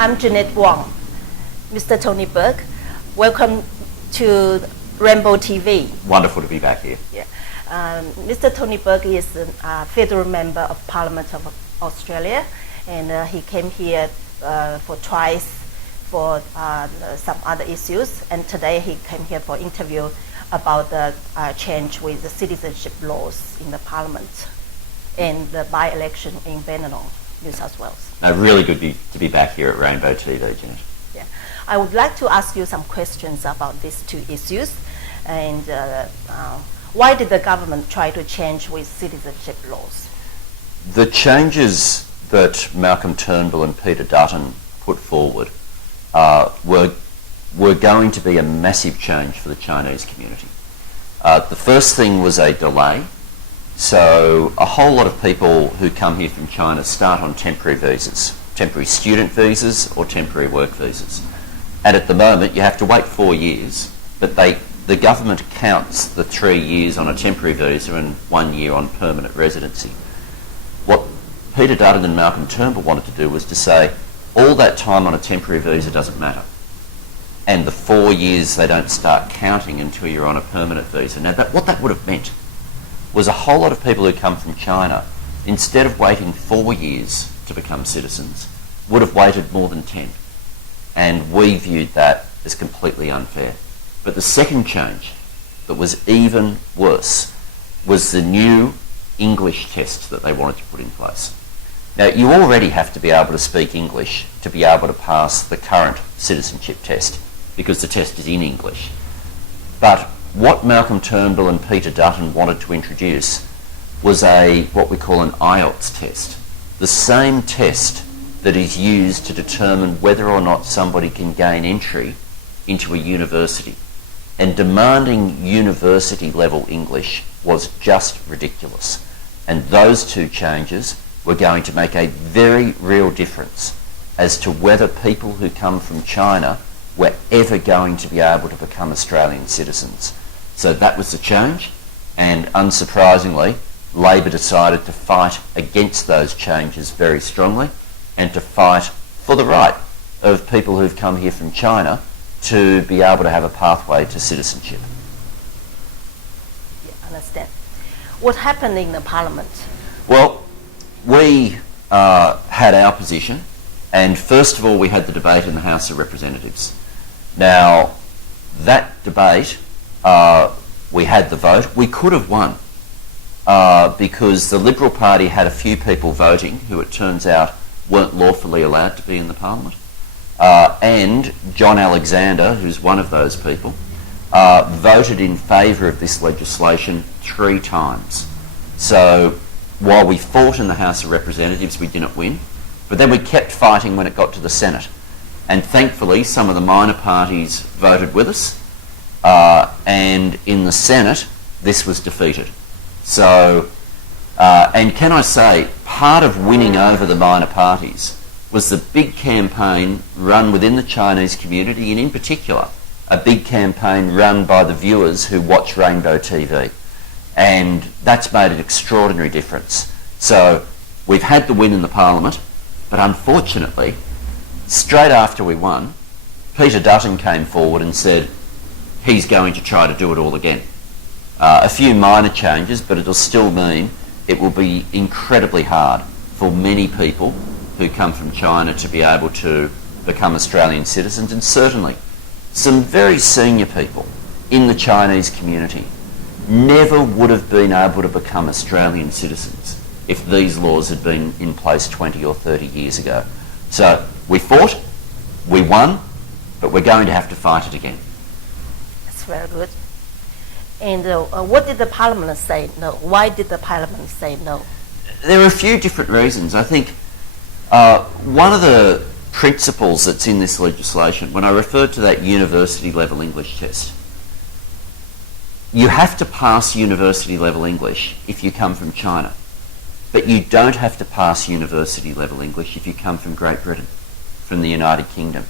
I'm Jeanette Wong. Mr. Tony Burke, welcome to Rainbow TV. Wonderful to be back here. Yeah. Mr. Tony Burke is a federal member of Parliament of Australia, and he came here for twice for some other issues, and today he came here for interview about the change with the citizenship laws in the Parliament and the by-election in Benelong, New South Wales. Really good to be back here at Rainbow TV, Jeanette. Yeah. I would like to ask you some questions about these two issues, and why did the government try to change with citizenship laws? The changes that Malcolm Turnbull and Peter Dutton put forward were going to be a massive change for the Chinese community. The first thing was a delay. So a whole lot of people who come here from China start on temporary visas, temporary student visas or temporary work visas. And at the moment you have to wait 4 years, but the government counts the 3 years on a temporary visa and 1 year on permanent residency. What Peter Dutton and Malcolm Turnbull wanted to do was to say all that time on a temporary visa doesn't matter. And the 4 years they don't start counting until you're on a permanent visa. Now what that would have meant was a whole lot of people who come from China, instead of waiting 4 years to become citizens, would have waited more than 10. And we viewed that as completely unfair. But the second change that was even worse was the new English test that they wanted to put in place. Now, you already have to be able to speak English to be able to pass the current citizenship test, because the test is in English. But what Malcolm Turnbull and Peter Dutton wanted to introduce was what we call an IELTS test, the same test that is used to determine whether or not somebody can gain entry into a university. And demanding university level English was just ridiculous. And those two changes were going to make a very real difference as to whether people who come from China were ever going to be able to become Australian citizens. So that was the change, and unsurprisingly, Labor decided to fight against those changes very strongly and to fight for the right of people who've come here from China to be able to have a pathway to citizenship. Yeah, understand. What happened in the Parliament? Well, we had our position, and first of all we had the debate in the House of Representatives. Now, that debate, we had the vote. We could have won because the Liberal Party had a few people voting who it turns out weren't lawfully allowed to be in the Parliament. And John Alexander, who's one of those people, voted in favour of this legislation 3 times. So while we fought in the House of Representatives, we didn't win. But then we kept fighting when it got to the Senate. And thankfully, some of the minor parties voted with us. And in the Senate, this was defeated. So, and can I say, part of winning over the minor parties was the big campaign run within the Chinese community, and in particular, a big campaign run by the viewers who watch Rainbow TV. And that's made an extraordinary difference. So, we've had the win in the Parliament, but unfortunately, straight after we won, Peter Dutton came forward and said he's going to try to do it all again. A few minor changes, but it'll still mean it will be incredibly hard for many people who come from China to be able to become Australian citizens, and certainly some very senior people in the Chinese community never would have been able to become Australian citizens if these laws had been in place 20 or 30 years ago. So we fought, we won, but we're going to have to fight it again. That's very good. And what did the Parliament say no? Why did the Parliament say no? There are a few different reasons. I think one of the principles that's in this legislation, when I referred to that university level English test, you have to pass university level English if you come from China, but you don't have to pass university level English if you come from Great Britain, from the United Kingdom.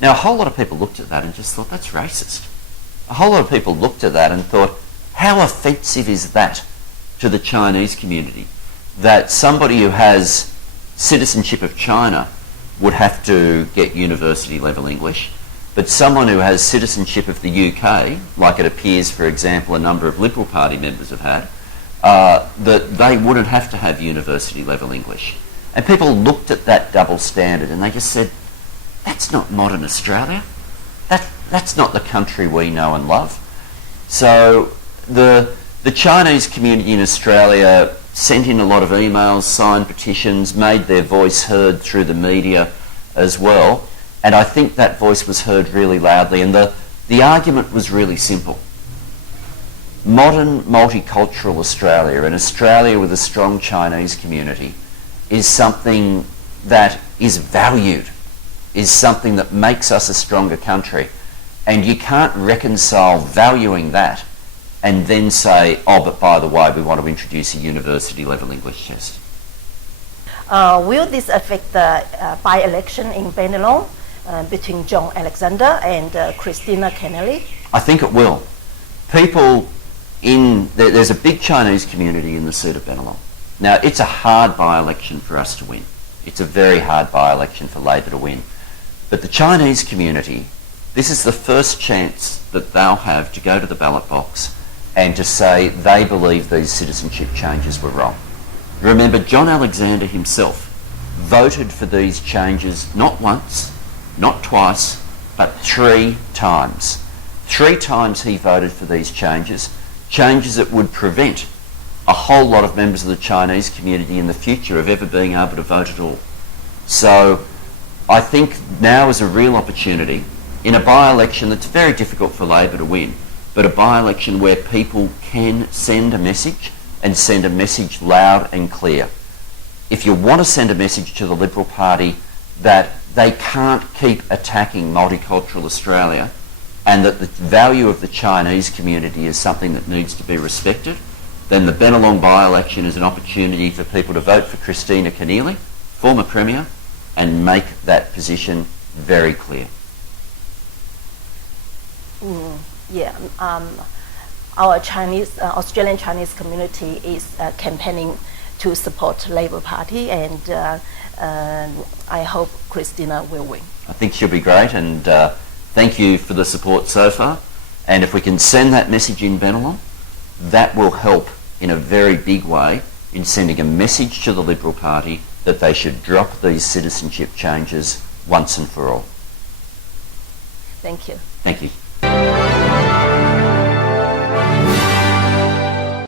Now, a whole lot of people looked at that and just thought, that's racist. A whole lot of people looked at that and thought, how offensive is that to the Chinese community, that somebody who has citizenship of China would have to get university level English, but someone who has citizenship of the UK, like it appears, for example, a number of Liberal Party members have had, that they wouldn't have to have university level English. And people looked at that double standard and they just said, that's not modern Australia. That's not the country we know and love. So the Chinese community in Australia sent in a lot of emails, signed petitions, made their voice heard through the media as well. And I think that voice was heard really loudly. And the argument was really simple. Modern multicultural Australia, an Australia with a strong Chinese community, is something that is valued, is something that makes us a stronger country. And you can't reconcile valuing that and then say, oh, but by the way, we want to introduce a university level English test. Will this affect the by-election in Bennelong between John Alexander and Christina Kennelly? I think it will. There's a big Chinese community in the seat of Bennelong. Now, it's a hard by-election for us to win. It's a very hard by-election for Labor to win. But the Chinese community, this is the first chance that they'll have to go to the ballot box and to say they believe these citizenship changes were wrong. Remember, John Alexander himself voted for these changes not once, not twice, but 3 times. 3 times he voted for these changes that would prevent a whole lot of members of the Chinese community in the future of ever being able to vote at all. So I think now is a real opportunity in a by-election that's very difficult for Labor to win, but a by-election where people can send a message and send a message loud and clear. If you want to send a message to the Liberal Party that they can't keep attacking multicultural Australia and that the value of the Chinese community is something that needs to be respected, then the Bennelong by-election is an opportunity for people to vote for Christina Kennelly, former Premier, and make that position very clear. Our Australian Chinese community is campaigning to support Labor Party, and I hope Christina will win. I think she'll be great, and thank you for the support so far. And if we can send that message in Bennelong, that will help in a very big way in sending a message to the Liberal Party that they should drop these citizenship changes once and for all. Thank you. Thank you.